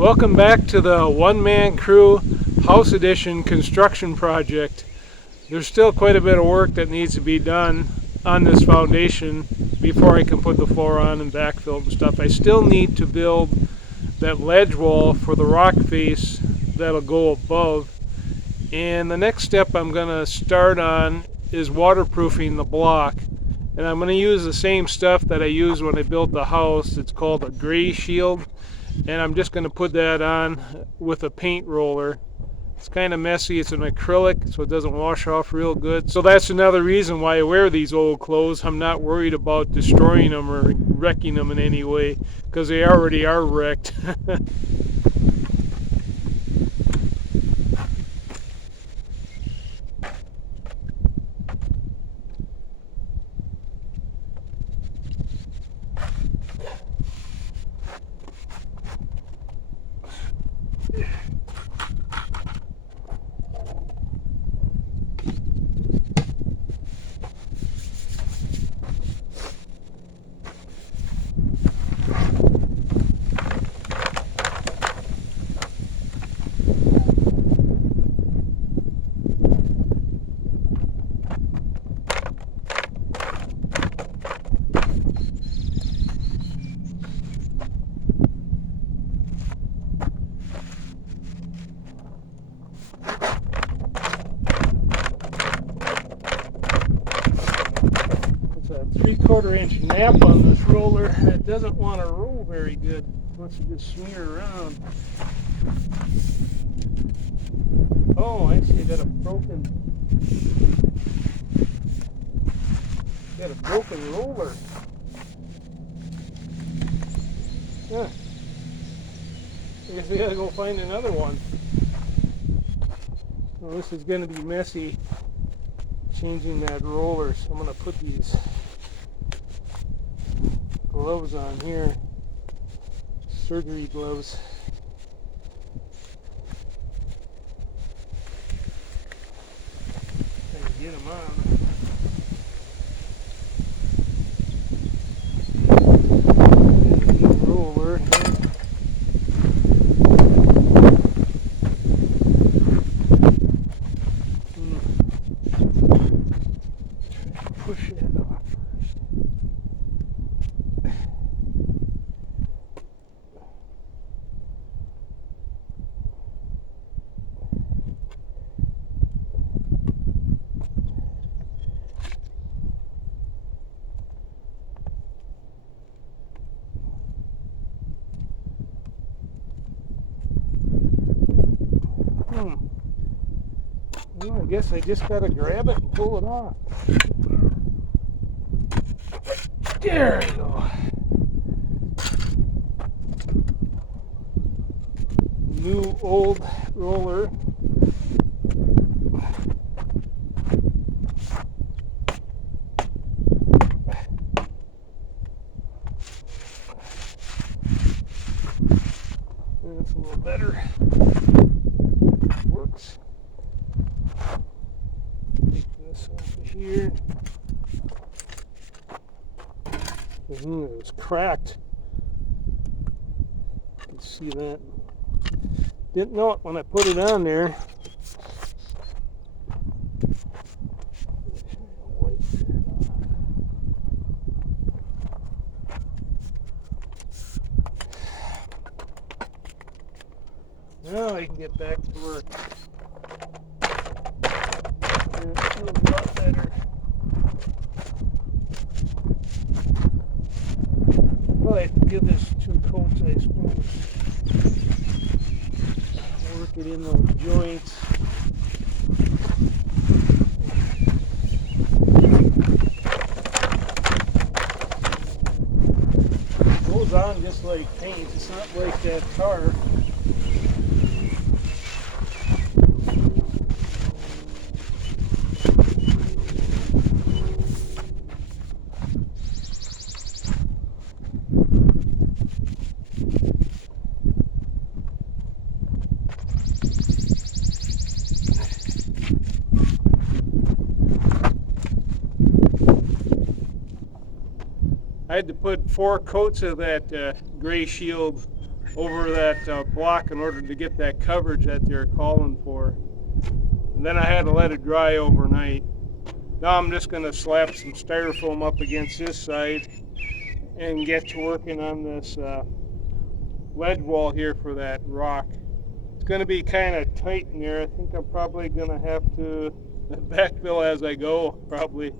Welcome back to the one-man crew house addition construction project. There's still quite a bit of work that needs to be done on this foundation before I can put the floor on and backfill and stuff. I still need to build that ledge wall for the rock face that'll go above. And the next step I'm going to start on is waterproofing the block. And I'm going to use the same stuff that I used when I built the house. It's called a gray shield. And I'm just going to put that on with a paint roller. It's kind of messy. It's an acrylic, so it doesn't wash off real good. So that's another reason why I wear these old clothes. I'm not worried about destroying them or wrecking them in any way, because they already are wrecked. It's a 3/4 inch nap on this roller, and it doesn't want to roll very good once you just smear around. Oh, I see, I got a broken roller. Huh. I guess we gotta go find another one. Well, this is gonna be messy, changing that roller, so I'm gonna put these gloves on here, surgery gloves. Try to get them on. Roller here. Push that off first. Well, I guess I just gotta grab it and pull it off. There we go. New old roller. That's a little better. Works. Take this off of here. It was cracked. You can see that. Didn't know it when I put it on there. Now I can get back to work. It feels a lot better. Well, I have to give this 2 coats, I suppose. Work it in those joints. It goes on just like paint. It's not like that tar. I had to put 4 coats of that gray shield over that block in order to get that coverage that they're calling for. And then I had to let it dry overnight. Now I'm just going to slap some styrofoam up against this side and get to working on this ledge wall here for that rock. It's going to be kind of tight in there. I think I'm probably going to have to backfill as I go, probably.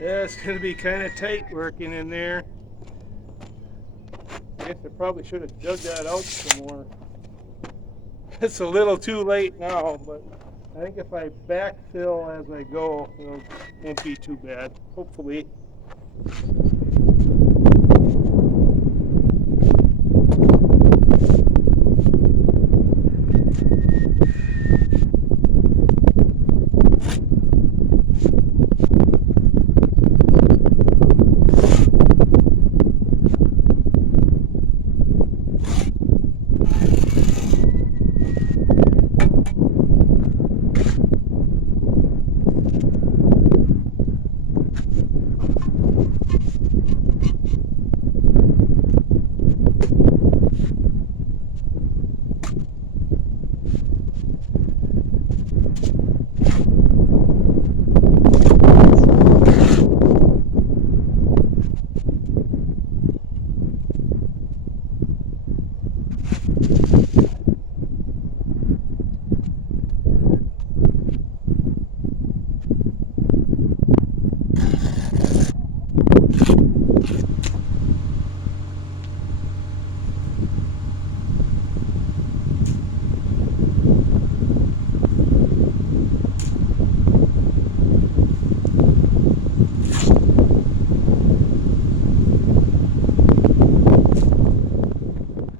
Yeah, it's going to be kind of tight working in there. I guess I probably should have dug that out some more. It's a little too late now, but I think if I backfill as I go, it won't be too bad, hopefully.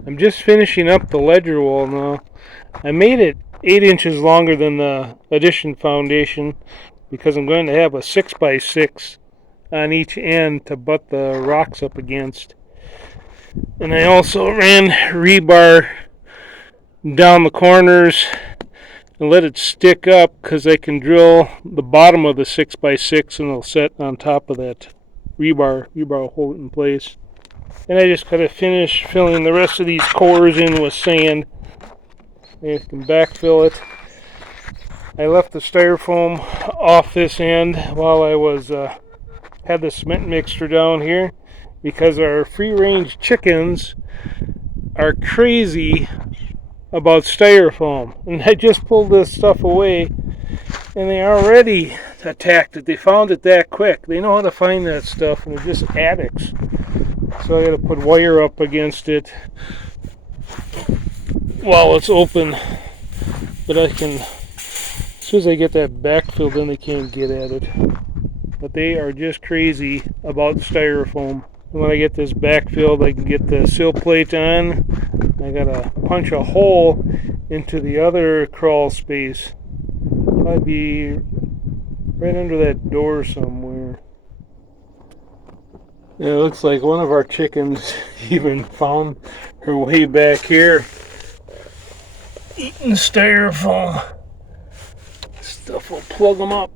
I'm just finishing up the ledger wall now. I made it 8 inches longer than the addition foundation because I'm going to have a 6x6 on each end to butt the rocks up against. And I also ran rebar down the corners and let it stick up because I can drill the bottom of the 6x6 and it'll set on top of that rebar will hold it in place. And I just gotta finish filling the rest of these cores in with sand. I can backfill it. I left the styrofoam off this end while I was had the cement mixture down here because our free-range chickens are crazy about styrofoam. And I just pulled this stuff away and they already attacked it. They found it that quick. They know how to find that stuff, and they're just addicts. So I gotta put wire up against it while it's open. But I can, as soon as I get that backfilled, then they can't get at it. But they are just crazy about styrofoam. And when I get this backfilled, I can get the sill plate on. I gotta punch a hole into the other crawl space Might be right under that door somewhere. Yeah, it looks like one of our chickens even found her way back here. Eating styrofoam. Stuff will plug them up.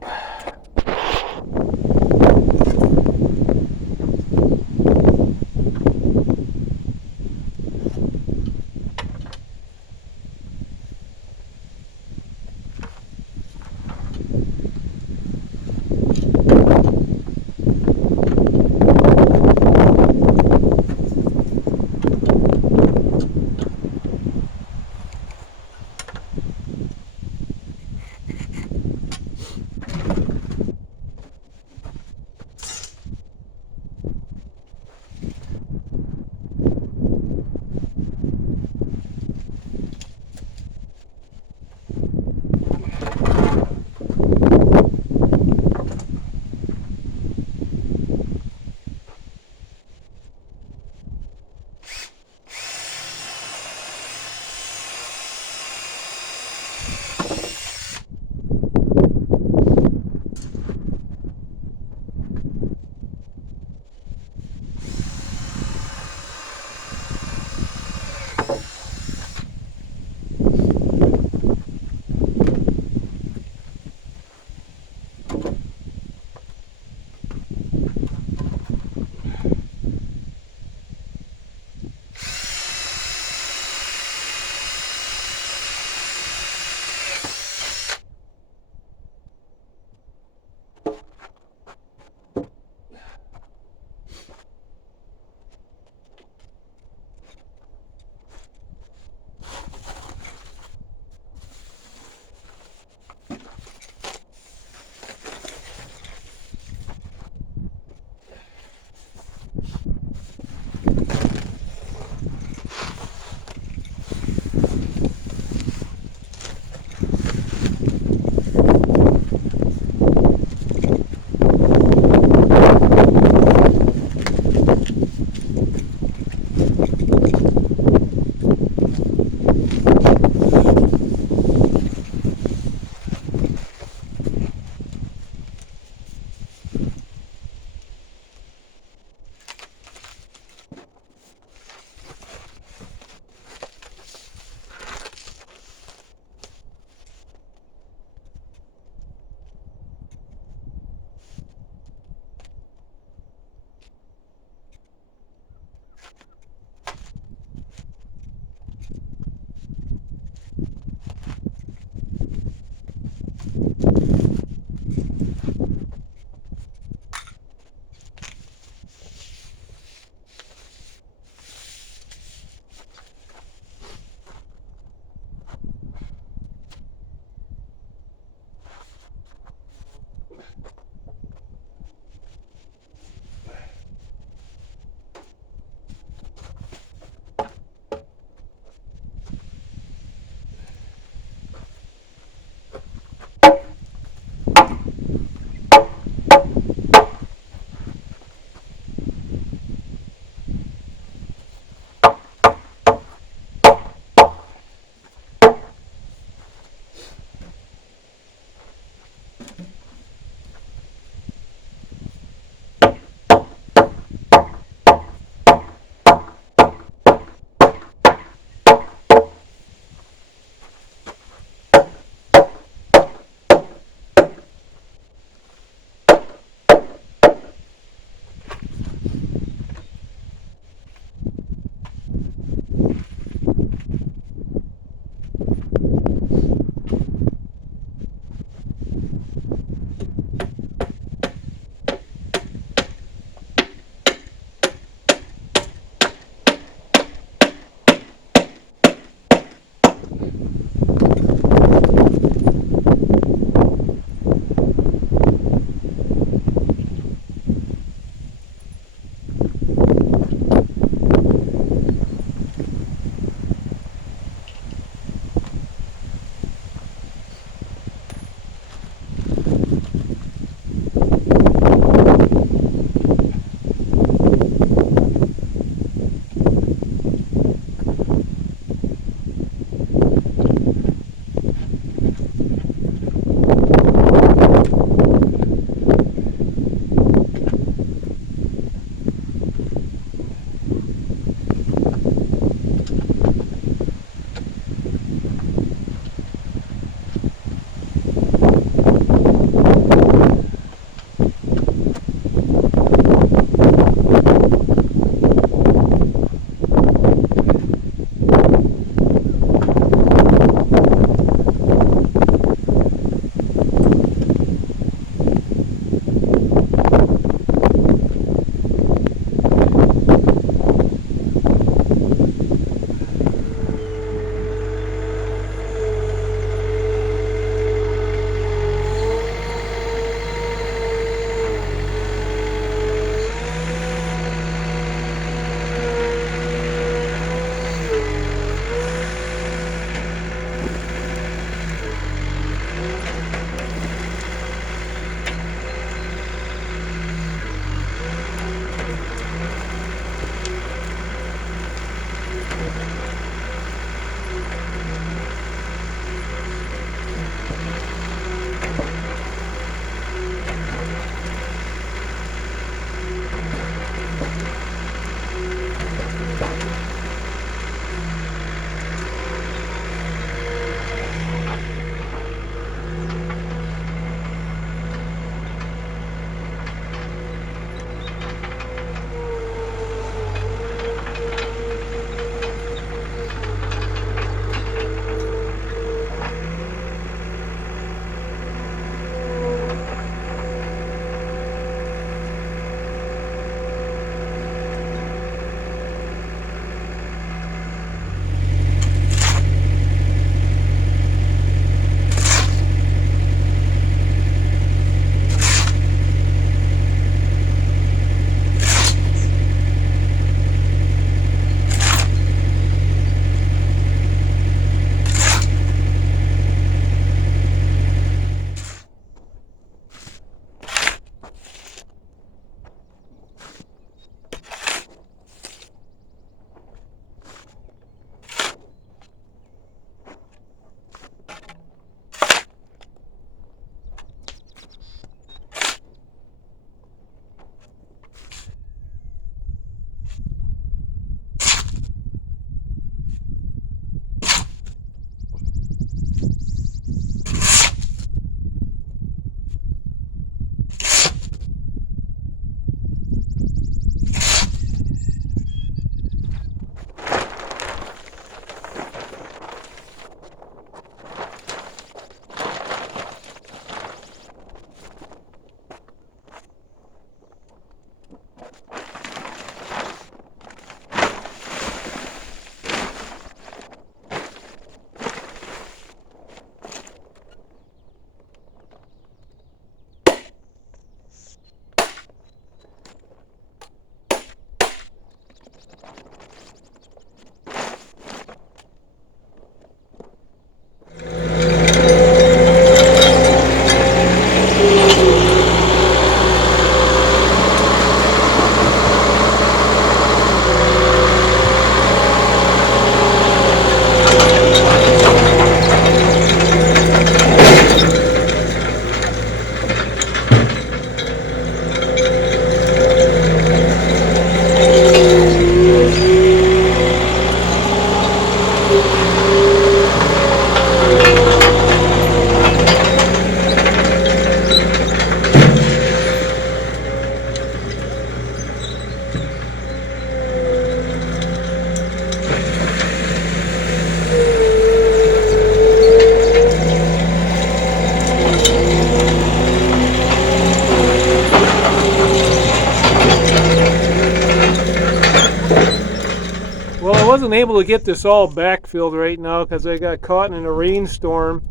wasn't able to get this all backfilled right now because I got caught in a rainstorm,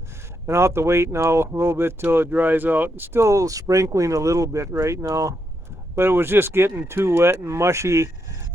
and I'll have to wait now a little bit till it dries out. It's still sprinkling a little bit right now, but it was just getting too wet and mushy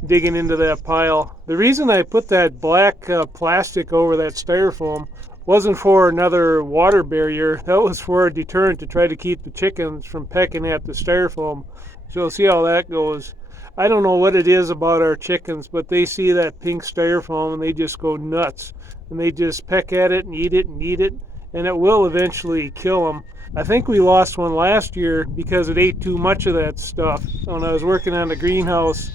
digging into that pile. The reason I put that black plastic over that styrofoam wasn't for another water barrier. That was for a deterrent to try to keep the chickens from pecking at the styrofoam. So we'll see how that goes. I don't know what it is about our chickens, but they see that pink styrofoam and they just go nuts. And they just peck at it and eat it and eat it, and it will eventually kill them. I think we lost one last year because it ate too much of that stuff. When I was working on the greenhouse,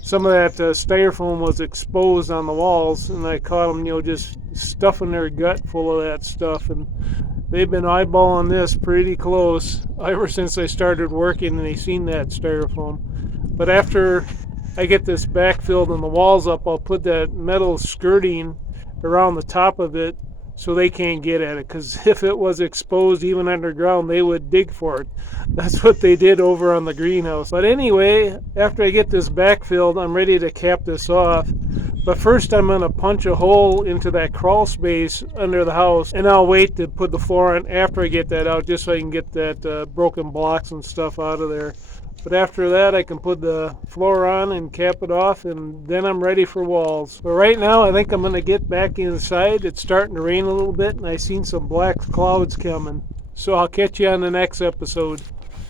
some of that styrofoam was exposed on the walls, and I caught them, just stuffing their gut full of that stuff. And they've been eyeballing this pretty close ever since I started working, and they seen that styrofoam. But after I get this backfilled and the walls up, I'll put that metal skirting around the top of it so they can't get at it, because if it was exposed even underground, they would dig for it. That's what they did over on the greenhouse. But anyway, after I get this backfilled, I'm ready to cap this off. But first I'm going to punch a hole into that crawl space under the house, and I'll wait to put the floor on after I get that out, just so I can get that broken blocks and stuff out of there. But after that, I can put the floor on and cap it off, and then I'm ready for walls. But right now, I think I'm going to get back inside. It's starting to rain a little bit, and I seen some black clouds coming. So I'll catch you on the next episode.